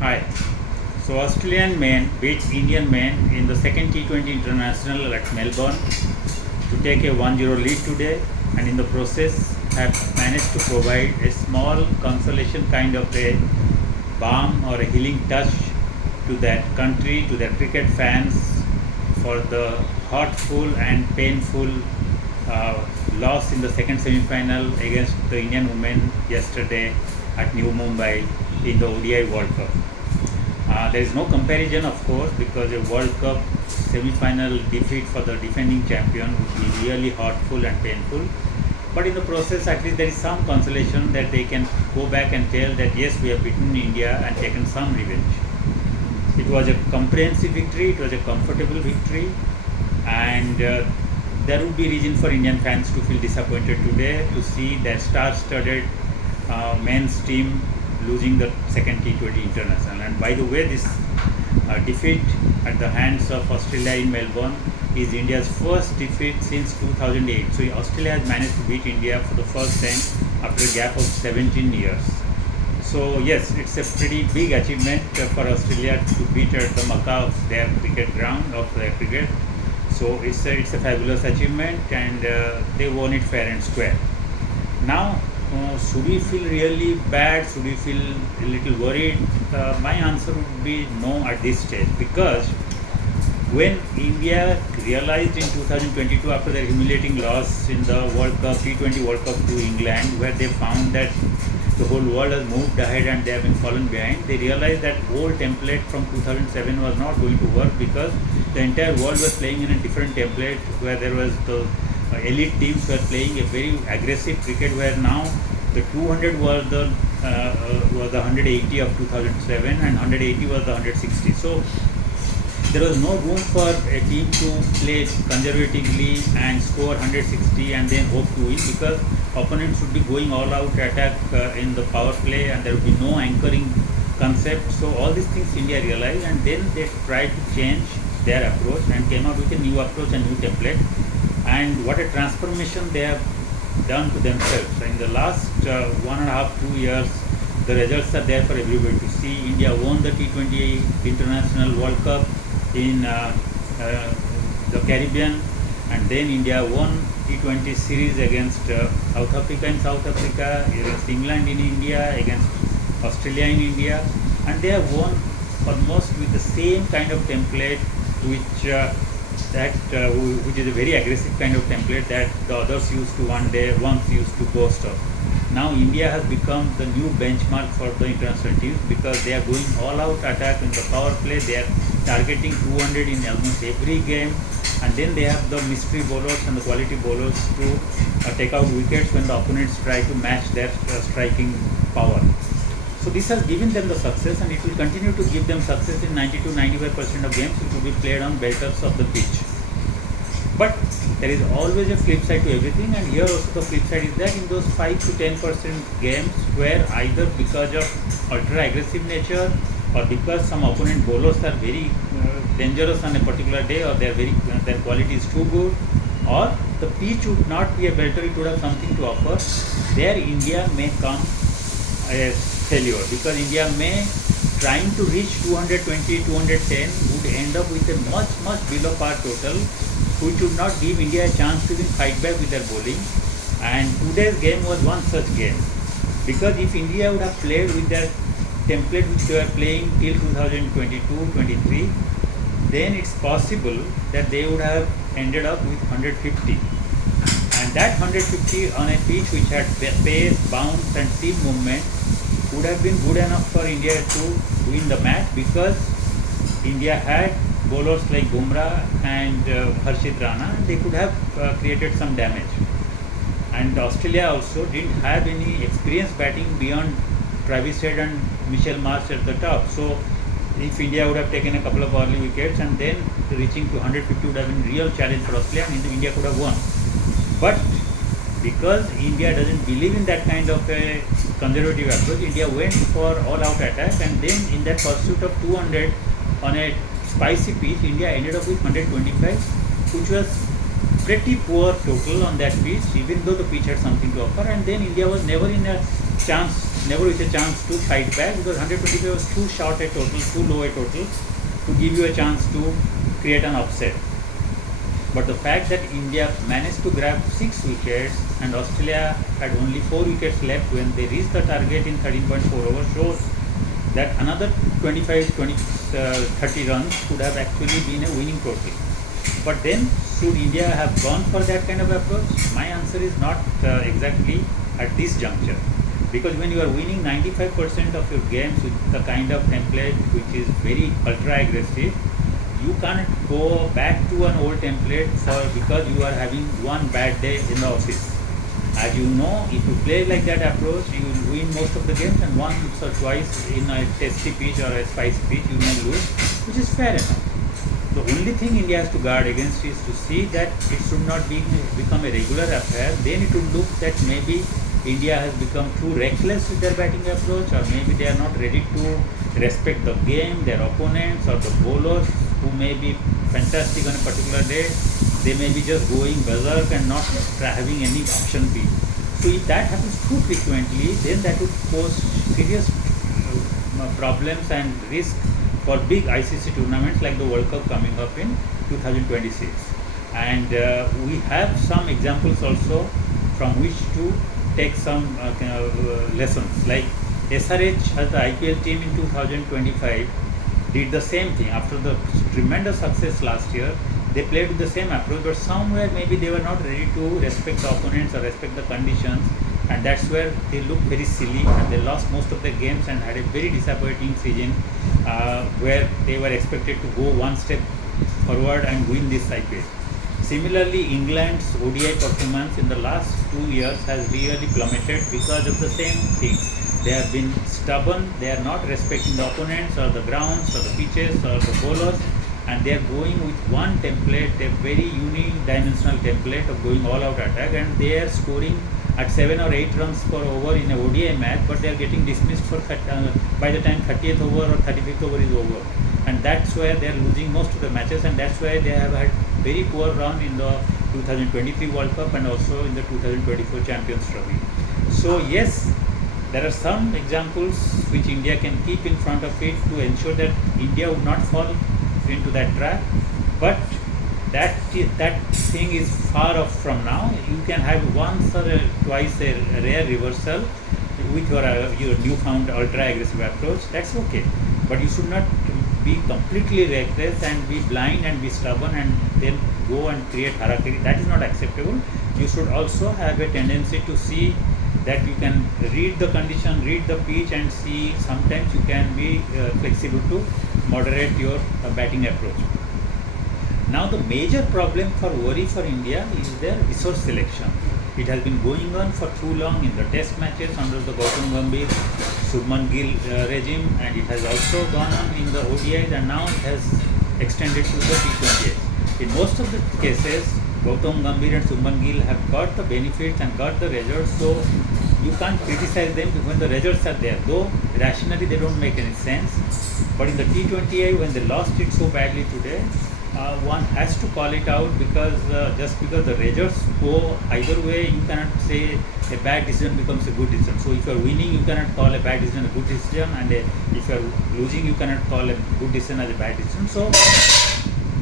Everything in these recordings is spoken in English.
Hi. So Australian men beat Indian men in the second T20 international at Melbourne to take a 1-0 lead today, and in the process have managed to provide a small consolation kind of a balm or a healing touch to that country, to their cricket fans for the hurtful and painful uh, loss in the second semi-final against the Indian women yesterday at New Mumbai in the ODI World Cup. There is no comparison, of course, because a World Cup semi-final defeat for the defending champion would be really hurtful and painful. But in the process, at least there is some consolation that they can go back and tell that yes, we have beaten India and taken some revenge. It was a comprehensive victory, it was a comfortable victory, and there would be reason for Indian fans to feel disappointed today to see their star-studded men's team losing the second T20 international. And by the way, this defeat at the hands of Australia in Melbourne is India's first defeat since 2008. So Australia has managed to beat India for the first time after a gap of 17 years. So yes, it's a pretty big achievement for Australia to beat at the Makkah of their cricket ground of their cricket. So it's a fabulous achievement, and they won it fair and square. Now, should we feel really bad? Should we feel a little worried? My answer would be no at this stage, because when India realized in 2022 after their humiliating loss in the World Cup, T20 World Cup to England, where they found that the whole world has moved ahead and they have been fallen behind, they realized that old template from 2007 was not going to work, because the entire world was playing in a different template where there was the elite teams were playing a very aggressive cricket, where now the 200 was the 180 of 2007 and 180 was the 160. So there was no room for a team to play conservatively and score 160 and then hope to win, because opponents would be going all out attack in the power play, and there would be no anchoring concept. So all these things India realized, and then they tried to change their approach and came out with a new approach and new template. And what a transformation they have done to themselves. In the last 1.5 2 years, the results are there for everybody to see. India won the T20 International World Cup in the Caribbean, and then India won T20 series against South Africa in South Africa, against England in India, against Australia in India, and they have won almost with the same kind of template, which which is a very aggressive kind of template that the others used to once used to boast of. Now India has become the new benchmark for the international teams, because they are going all out attack in the power play. They are targeting 200 in almost every game, and then they have the mystery bowlers and the quality bowlers to take out wickets when the opponents try to match their striking power. So this has given them the success, and it will continue to give them success in 90 to 95% of games which will be played on belters of the pitch. But there is always a flip side to everything, and here also the flip side is that in those 5 to 10% games where either because of ultra aggressive nature or because some opponent bowlers are very dangerous on a particular day, or their quality is too good, or the pitch would not be a belter, it would have something to offer, there India may come a failure, because India may, trying to reach 220, 210 would end up with a much below par total, which would not give India a chance to even fight back with their bowling. And today's game was one such game, because if India would have played with their template which they were playing till 2022-23, then it's possible that they would have ended up with 150. And that 150 on a pitch which had pace, bounce and seam movement would have been good enough for India to win the match, because India had bowlers like Bumrah and Harshit Rana. They could have created some damage. And Australia also didn't have any experienced batting beyond Travis Head and Mitchell Marsh at the top. So if India would have taken a couple of early wickets and then reaching to 150 would have been a real challenge for Australia, and India could have won. But because India doesn't believe in that kind of a conservative approach, India went for all-out attack, and then in that pursuit of 200 on a spicy pitch, India ended up with 125, which was pretty poor total on that pitch, even though the pitch had something to offer. And then India was never in a chance never with a chance to fight back, because 125 was too short a total, too low a total to give you a chance to create an upset. But the fact that India managed to grab 6 wickets and Australia had only 4 wickets left when they reached the target in 13.4 overs shows that another 30 runs could have actually been a winning total. But then, should India have gone for that kind of approach? My answer is not exactly at this juncture. Because when you are winning 95% of your games with the kind of template which is very ultra aggressive, you can't go back to an old template because you are having one bad day in the office. As you know, if you play like that approach, you will win most of the games, and once or twice in a testy pitch or a spicy pitch you may lose, which is fair enough. The only thing India has to guard against is to see that it should not become a regular affair. Then it will look that maybe India has become too reckless with their batting approach, or maybe they are not ready to respect the game, their opponents or the bowlers who may be fantastic on a particular day. They may be just going berserk and not having any option B. So if that happens too frequently, then that would pose serious problems and risk for big ICC tournaments like the World Cup coming up in 2026. And we have some examples also from which to take some lessons. Like SRH as the IPL team in 2025 did the same thing. After the tremendous success last year, they played with the same approach, but somewhere maybe they were not ready to respect the opponents or respect the conditions, and that's where they looked very silly and they lost most of their games and had a very disappointing season where they were expected to go one step forward and win this IPL. Similarly, England's ODI performance in the last 2 years has really plummeted because of the same thing. They have been stubborn, they are not respecting the opponents or the grounds or the pitches or the bowlers, and they are going with one template, a very unidimensional template of going all out attack, and they are scoring at 7 or 8 runs per over in a ODI match, but they are getting dismissed for by the time 30th over or 35th over is over, and that's where they are losing most of the matches, and that's why they have had very poor run in the 2023 World Cup and also in the 2024 Champions Trophy. So yes, there are some examples which India can keep in front of it to ensure that India would not fall into that trap, but that thing is far off from now. You can have once or twice a rare reversal with your newfound ultra aggressive approach. That's okay, but you should not be completely reckless and be blind and be stubborn and then go and create harakiri. That is not acceptable. You should also have a tendency to see that you can read the condition, read the pitch, and see sometimes you can be flexible to moderate your batting approach. Now the major problem for worry for India is their resource selection. It has been going on for too long in the test matches under the Gautam Gambhir, Shubman Gill regime, and it has also gone on in the ODIs, and now it has extended to the T20Is. In most of the cases, Gautam Gambhir and Shubman Gill have got the benefits and got the results, so you can't criticize them when the results are there, though rationally they don't make any sense. But in the T20I, when they lost it so badly today, one has to call it out, because just because the results go either way, you cannot say a bad decision becomes a good decision. So if you are winning, you cannot call a bad decision a good decision, and if you are losing, you cannot call a good decision as a bad decision. So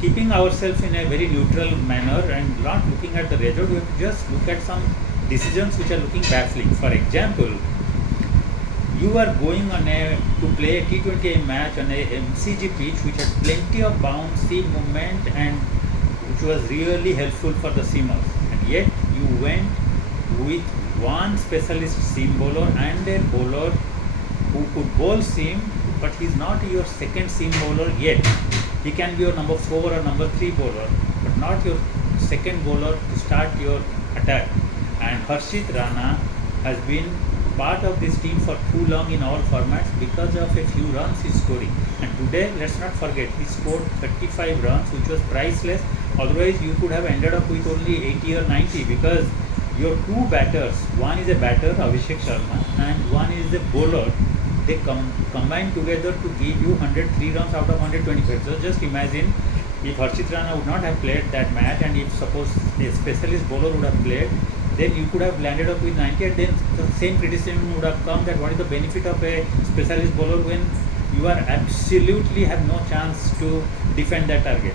keeping ourselves in a very neutral manner and not looking at the result, we have to just look at some decisions which are looking baffling. For example, you are going on to play a T20I match on a MCG pitch which had plenty of bounce, seam movement, and which was really helpful for the seamers. And yet you went with one specialist seam bowler and a bowler who could bowl seam, but he's not your second seam bowler yet. He can be your number 4 or number 3 bowler, but not your second bowler to start your attack. And Harshit Rana has been part of this team for too long in all formats because of a few runs he's scoring. And today, let's not forget, he scored 35 runs, which was priceless. Otherwise, you could have ended up with only 80 or 90, because your two batters, one is a batter, Abhishek Sharma, and one is a bowler. They combine together to give you 103 runs out of 125. So just imagine if Harshit Rana would not have played that match, and if suppose a specialist bowler would have played, then you could have landed up with 90, and then the same criticism would have come that what is the benefit of a specialist bowler when you are absolutely have no chance to defend that target.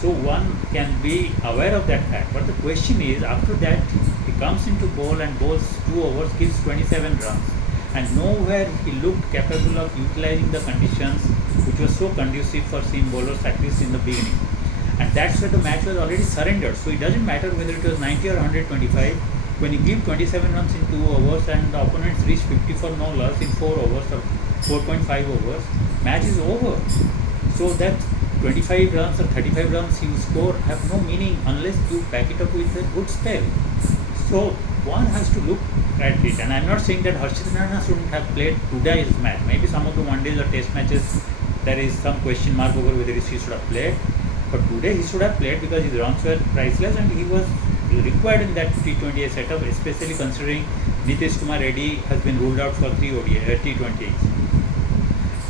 So one can be aware of that fact. But the question is, after that, he comes into bowl and bowls 2 overs, gives 27 runs. And nowhere he looked capable of utilizing the conditions which was so conducive for seam bowlers, at least in the beginning. And that's where the match was already surrendered. So it doesn't matter whether it was 90 or 125. When you give 27 runs in 2 overs and the opponents reach 50 for no loss in 4 overs or 4.5 overs, match is over. So that 25 runs or 35 runs you score have no meaning unless you back it up with a good spell. So one has to look at it, and I'm not saying that Harshit Rana shouldn't have played today's match. Maybe some of the one days or test matches there is some question mark over whether he should have played. But today he should have played because his runs were priceless and he was required in that T20I setup, especially considering Nitish Kumar Reddy has been ruled out for 3 T20Is.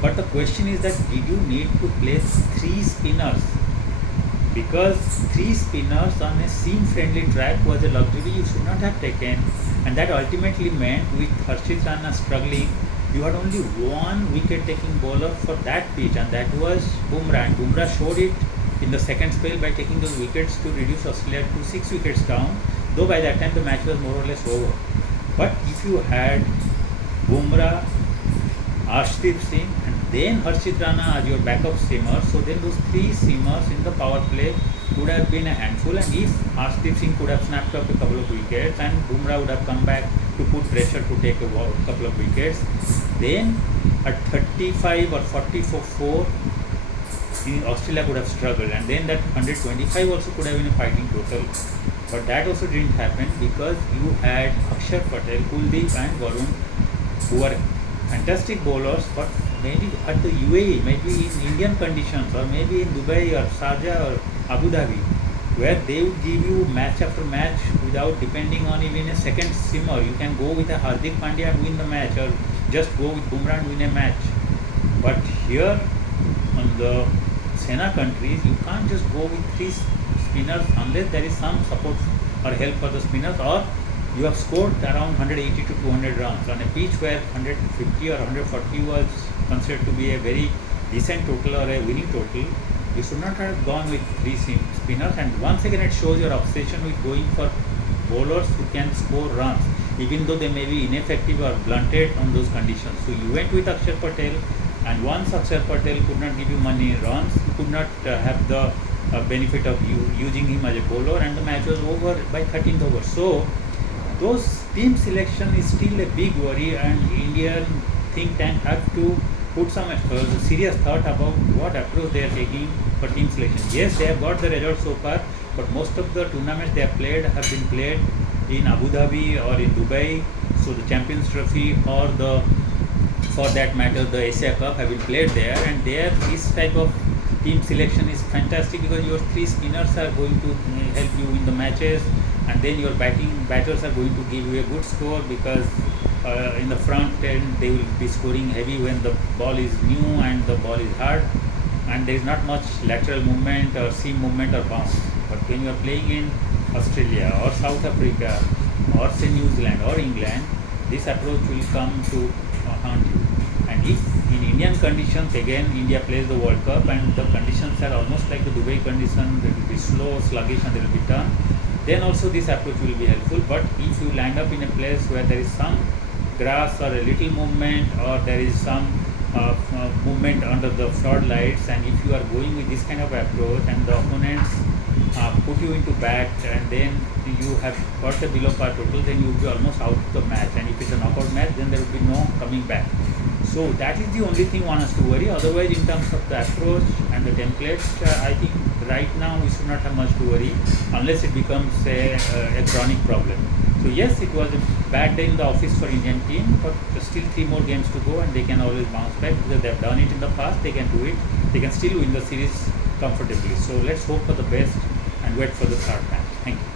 But the question is that did you need to play 3 spinners? Because 3 spinners on a seam-friendly track was a luxury you should not have taken, and that ultimately meant with Harshit Rana struggling, you had only one wicket-taking bowler for that pitch, and that was Bumrah. And Bumrah showed it in the second spell by taking those wickets to reduce Australia to 6 wickets down, though by that time the match was more or less over. But if you had Bumrah, Arshdeep Singh and then Harshit Rana as your backup seamer, so then those 3 seamers in the power play would have been a handful, and if Arshdeep Singh could have snapped up a couple of wickets and Bumrah would have come back to put pressure to take a couple of wickets, then at 35 or 40 for 4, Australia could have struggled, and then that 125 also could have been a fighting total. But that also didn't happen because you had Akshar Patel, Kuldeep and Varun, who are fantastic bowlers, but maybe at the UAE, maybe in Indian conditions, or maybe in Dubai or Sharjah or Abu Dhabi, where they would give you match after match without depending on even a second simmer. You can go with a Hardik Pandya and win the match, or just go with Bumrah and win a match. But here on the Sena countries, you can't just go with 3 spinners unless there is some support or help for the spinners, or you have scored around 180 to 200 runs on a pitch where 150 or 140 was considered to be a very decent total or a winning total. You should not have gone with 3 spinners, and once again it shows your obsession with going for bowlers who can score runs, even though they may be ineffective or blunted on those conditions. So you went with Akshar Patel, and once Akshar Patel could not give you many runs, you could not have the benefit of using him as a bowler, and the match was over by 13th over. So those team selection is still a big worry, and Indian think tank have to put some serious thought about what approach they are taking for team selection. Yes, they have got the results so far, but most of the tournaments they have played have been played in Abu Dhabi or in Dubai. So the Champions Trophy or for that matter the Asia Cup have been played there, and there this type of team selection is fantastic because your 3 spinners are going to help you in the matches, and then your batters are going to give you a good score because in the front end they will be scoring heavy when the ball is new and the ball is hard, and there is not much lateral movement or seam movement or bounce. But when you are playing in Australia or South Africa or say New Zealand or England, this approach will come to haunt you. And if in Indian conditions, again India plays the World Cup and the conditions are almost like the Dubai condition, they will be slow, sluggish and they will be turn, then also this approach will be helpful. But if you land up in a place where there is some grass or a little movement, or there is some movement under the floodlights, and if you are going with this kind of approach and the opponents put you into bat and then you have got a below par total, then you will be almost out of the match, and if it's a knockout match then there will be no coming back. So that is the only thing one has to worry. Otherwise, in terms of the approach and the templates, I think right now we should not have much to worry unless it becomes a chronic problem. So yes, it was a bad day in the office for Indian team, but still 3 more games to go and they can always bounce back because they have done it in the past. They can do it. They can still win the series comfortably. So let's hope for the best and wait for the third match. Thank you.